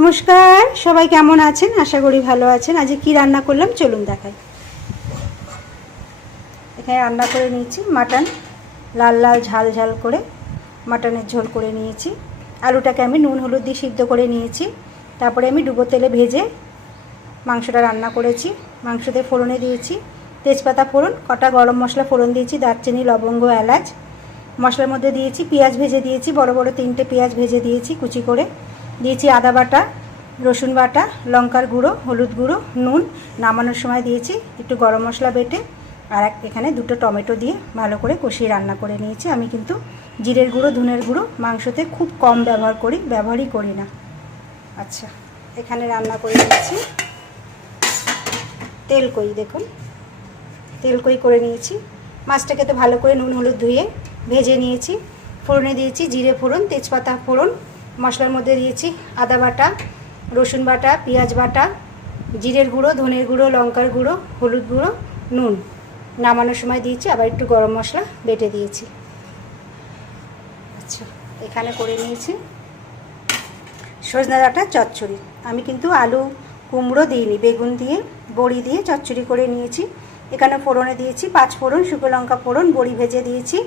নমস্কার, সবাই কেমন আছেন? আশা করি ভালো আছেন। আজ কি রান্না করলাম চলুন দেখাই। এখানে রান্না করে নিয়েছি মাটন, লাল লাল ঝাল ঝাল করে মাটনের ঝোল করে নিয়েছি। আলুটাকে আমি নুন হলুদ দিয়ে সিদ্ধ করে নিয়েছি। তারপরে আমি ডুবো তেলে ভেজে মাংসটা রান্না করেছি। মাংসতে ফোড়নে দিয়েছি তেজপাতা ফোড়ন, কটা গরম মশলা ফোড়ন দিয়েছি, দারচিনি লবঙ্গ এলাচ। মশলার মধ্যে দিয়েছি পেঁয়াজ ভেজে দিয়েছি, বড় বড় 3টে পেঁয়াজ ভেজে দিয়েছি কুচি করে। দিয়েছি আদা বাটা, রসুন বাটা, লঙ্কার গুঁড়ো, হলুদ গুঁড়ো, নুন। নামানোর সময় দিয়েছি একটু গরম মশলা বেটে, আর এখানে 2টো টমেটো দিয়ে ভালো করে কষিয়ে রান্না করে নিয়েছি। আমি কিন্তু জিরের গুঁড়ো ধনের গুঁড়ো মাংসতে খুব কম ব্যবহারই করি না। আচ্ছা, এখানে রান্না করে নিয়েছি তেলকই, দেখুন তেলকই করে নিয়েছি। মাছটাকে তো ভালো করে নুন হলুদ ধুয়ে ভেজে নিয়েছি। ফোড়নে দিয়েছি জিরে ফোড়ন, তেজপাতা ফোড়ন। মশলার মধ্যে দিয়েছি আদা বাটা, রসুন বাটা, পেঁয়াজ বাটা, জিরের গুঁড়ো, ধনের গুঁড়ো, লঙ্কার গুঁড়ো, হলুদ গুঁড়ো, নুন। নামানোর সময় দিয়েছি আবার একটু গরম মশলা বেটে দিয়েছি। আচ্ছা, এখানে করে নিয়েছি সজনে ডাঁটা চচ্চড়ি। আমি কিন্তু আলু কুমড়ো দিইনি, বেগুন দিয়ে বড়ি দিয়ে চচ্চড়ি করে নিয়েছি। এখানে ফোড়নে দিয়েছি 5 ফোড়ন, শুকনো লঙ্কা ফোড়ন, বড়ি ভেজে দিয়েছি,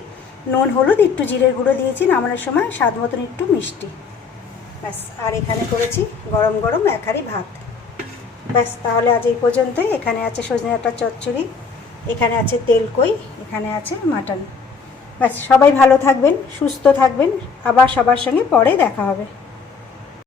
নুন হলুদ, একটু জিরের গুঁড়ো দিয়েছি, নামানোর সময় স্বাদ মতন একটু মিষ্টি। ব্যাস, আর এখানে করেছি গরম গরম এক হাঁড়ি ভাত। ব্যাস, তাহলে আজ এই পর্যন্তই। এখানে আছে সজনে ডাঁটা চচ্চড়ি, এখানে আছে তেলকই, এখানে আছে মাটন। ব্যাস, সবাই ভালো থাকবেন, সুস্থ থাকবেন। আবার সবার সঙ্গে পরে দেখা হবে।